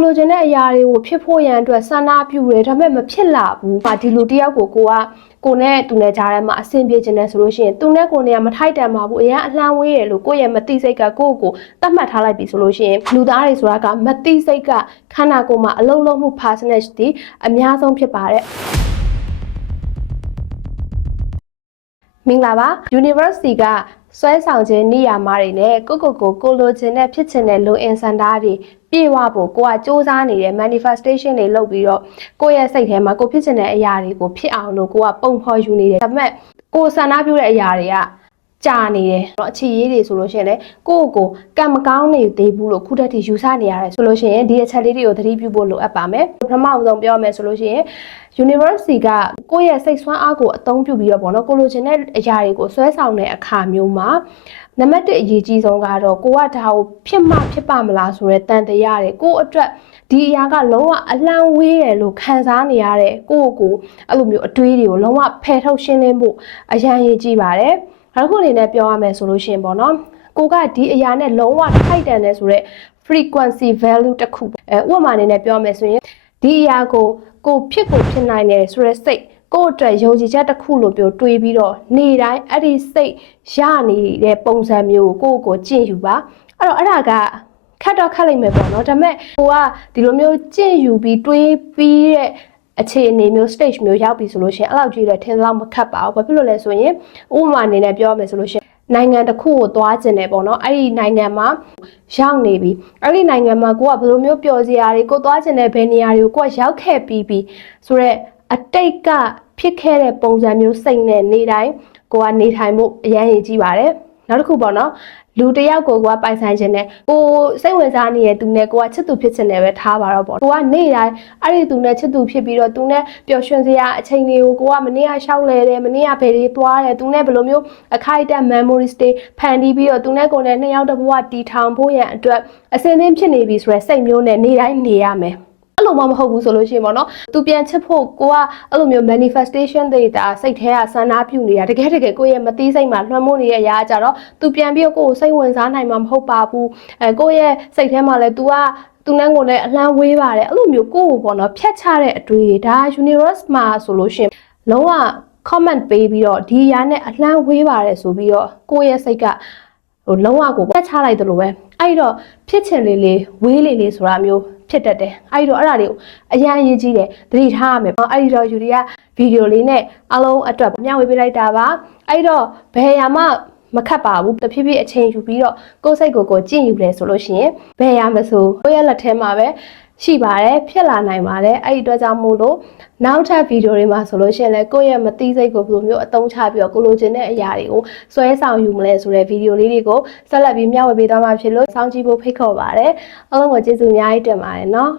လိုချင်တဲ့အရာတွေကိုဖြစ်ဖို့ရန်အတွက်ဆန္ဒပြုတယ်ဒါပေမဲ့မဖြစ်လာဘူး။ဒီလူတယောက်ကိုနဲ့သူနဲ့ကြားထဲမှာအဆင်ပြေချင်တယ်ဆိုလို့ရှိရင်သူနဲ့ကိုယ်နဲ့မထိုက်တန်ပါဘူးအရင်အလှမ်းဝေးတယ်လို့ကိုယ့်ရဲ့မသိစိတ်ကကိုယ့်ကိုသတ်မှတ်ထားလိုက်ပြီဆိုလို့ရှိရင်လူသားတွေဆိုတာကမသိစိတ်ကခန္ဓာကိုယ်မှာအလုံးလုံးမှု percentage ဒီအများဆုံးဖြစ်ပါတယ်မင်္ဂလာပါ University ကဆွဲဆောင်ခြင်းနေရာမှာတွေနဲ့ကိုလိုချင်တဲ့ဖြစ်ချင်တဲ့လိုအင်ဆန္ဒတွေပြေဝဖို့ကိုကစူးစမ်းနေတဲ့ manifestation တွေလုပ်ပြီးတော့ကိုယ့်ရဲ့စိတ်ထဲမှာကိုဖြစ်ချင်တဲ့အရာတွေကိုဖြစ်အောင်လို့ကိုကပုံဖော်ယူနေတယ်ဒါပေမဲ့ကိုဆန္ဒပြုတဲ့အရာတွေကကြာနေတယ်တော့အခြေရေးတွေဆိုလို့ရှိရင်လည်းကိုကံမကောင်းနေသေးဘူးလို့ခုတည်းတည်းယူဆနေရတယ်ဆိုလို့ရှိရင်ဒီအချက်လေးတွေကိုသတိပြုဖို့လိုအပ်ပါမယ်ပထမဆုံးပြောမယ်ဆိုလို့ရှိရင် University ကကိုယ့်ရဲ့စိတ်ဆွမ်းအားကိုအသုံးပြုပြီးတော့ပေါ့နော်ကိုလိုချင်တဲ့အရာတွေကိုဆွဲဆောင်တဲ့အခါမျိုးမှာနံပါတ်1အရေးကြီးဆုံးကတော့ကိုကဒါကိုဖြစ်ပါမလားဆိုတဲ့တန်တရားတွေကိုအတွက်ဒီအရာကလုံးဝအလန့်ဝေးတယ်လို့ခံစားနေရတဲ့ကိုအဲ့လိုမျိုးအတွေးတွေကိုလုံးဝဖယ်ထုတ်ရှင်းလင်းဖို့အရန်ရည်ကြည့်ပါတယ်နောက်တစ်ခုအနေနဲ့ပြောရမယ်ဆိုလို့ရှိရင်ပေါ့နော်ကိုကဒီအရာနဲ့လုံးဝထိုက်တန်တယ်ဆိုတဲ့ frequency value တစ်ခုဥပမာအနေနဲ့ပြောမယ်ဆိုရင်ဒီအရာကိုဖြစ်နိုင်တယ်ဆိုတဲ့စိတ်ကိုယ့်အတွက်ယုံကြည်ချက်တစ်ခုလိုပြောတွေးပြီးတော့နေတိုင်းအဲ့ဒီစိတ်ရနေတဲ့ပုံစံမျိုးကိုကျင့်ယူပါအဲ့တော့အဲ့ဒါကခက်လိုက်မယ်ပေါ့နော်ဒါပေမဲ့ကိုကဒီလိုမျိုးကျင့်ယူပြီးတွေးပြီးတဲ့အခြေအနေမျိုး stage မျိုးရောက်ပြီဆိုလို့ရှိရင်အဲ့လောက်ကြီးလည်းထင်လောက်မခက်ပါဘူးဘာဖြစ်လို့လဲဆိုရင်ဥပမာအနေနဲ့ပြောရမယ်ဆိုလို့ရှိရင်နိုင်ငံတစ်ခုကိုသွားကျင်တယ်ပေါ့နော်အဲ့ဒီနိုင်ငံမှာရောက်နေပြီအဲ့ဒီနိုင်ငံမှာကိုကဘယ်လိုမျိုးပျော်စရာတွေကိုသွားကျင်တဲ့ဘယ်နေရာတွေကိုကိုကရောက်ခဲ့ပြီးဆိုတော့အတိတ်ကဖြစ်ခဲ့တဲ့ပုံစံမျိုးစိတ်နဲ့နေတိုင်းကိုကနေထိုင်မှုအရန်ရည်ကြီးပါတယ်နောက်တစ်ခုပေါ့နော်လူတယောက်ကိုပိုင်ဆိုင်ခြင်းနဲ့ကိုစိတ်ဝင်စားနေတဲ့သူနဲ့ကိုကချစ်သူဖြစ်ခြင်းနဲ့ပဲထားပါတော့ပေါ့ကိုကနေတိုင်းအဲ့ဒီသူနဲ့ချစ်သူဖြစ်ပြီးတော့သူနဲ့ပျော်ရွှင်စရာအချိန်တွေကိုကိုကမနေ့ကရှောက်လဲတယ်မနေ့ကဘယ်တွေသွားတယ်သူနဲ့ဘယ်လိုမျိုးအခိုက်အတန့် memories တွေဖန်တီးပြီးတော့သူနဲ့ကိုယ်နဲ့နှစ်ယောက်တစ်ဘဝတည်ထောင်ဖို့ရန်အတွက်အစင်းသင်းဖြစ်နေပြီဆိုတဲ့စိတ်မျိုးနဲ့နေတိုင်းနေရမယ်အဲ့လိုမှမဟုတ်ဘူးဆိုလို့ရှိရင်ပေါ့နော်သူပြန်ချစ်ဖို့ကိုကအဲ့လိုမျိုး manifestation တွေဒါစိတ်ထဲကဆန္ဒပြုနေတာတကယ်ကိုယ့်ရဲ့မသိစိတ်မှာလွှမ်းမိုးနေတဲ့အရာကြတော့သူပြန်ပြီးကိုယ်စိတ်ဝင်စားနိုင်မှာမဟုတ်ပါဘူးကိုယ့်ရဲ့စိတ်ထဲမှာလည်း သူနဲ့ကိုယ်နဲ့အလန်းဝေးပါတယ်အဲ့လိုမျိုးကိုယ့်ကိုပေါ့နော်ဖြတ်ချတဲ့အတွေ့တွေဒါ universe မှာဆိုလို့ရှိရင်လုံးဝ comment ပေးပြီးတော့ဒီຢာနဲ့အလန်းဝေးပါတယ်ဆိုပြီးတော့ကိုယ့်ရဲ့စိတ်ကလုံးဝကိုဖြတ်ချလိုက်တယ်လို့ပဲအဲ့တော့ဖြစ်ချင်လေးဝေးလေးဆိုတာမျိုးဖြစ်တတ်တယ်အဲ့တော့အဲ့ဒါတွေကိုအရန်ရေးကြည့်တယ်သတိထားရမယ်အဲ့တော့ယူရီကဗီဒီယိုလေးနဲ့အလုံးအတွက်မျှဝေပေးလိုက်တာပါအဲ့တော့ဘယ်ရာမှမခတ်ပါဘူးတဖြည်းဖြည်းအချိန်ယူပြီးတော့ကိုယ်စိတ်ကိုကြင့်ယူတယ်ဆိုလို့ရှိရင်ဘယ်ရာမဆိုကိုယ့်ရဲ့လက်ထဲမှာပဲရှိပါတယ်ဖြစ်လာနိုင်ပါတယ်အဲ့ဒီအတွက်ကြောင့်မို့လို့နောက်ထပ်ဗီဒီယိုတွေမှာဆိုလို့ရှိရင်လည်းကိုယ့်ရဲ့မသိစိတ်ကိုဘယ်လိုမျိုးအသုံးချပြီးတော့ကိုလိုချင်တဲ့အရာတွေကိုစွဲဆောင်ယူမလဲဆိုတဲ့ဗီဒီယိုလေးတွေကိုဆက်လက်ပြီးမျှဝေပေးသွားမှာဖြစ်လို့စောင့်ကြည့်ဖို့ဖိတ်ခေါ်ပါတယ်အားလုံးကိုကျေးဇူးအများကြီးတင်ပါတယ်နော်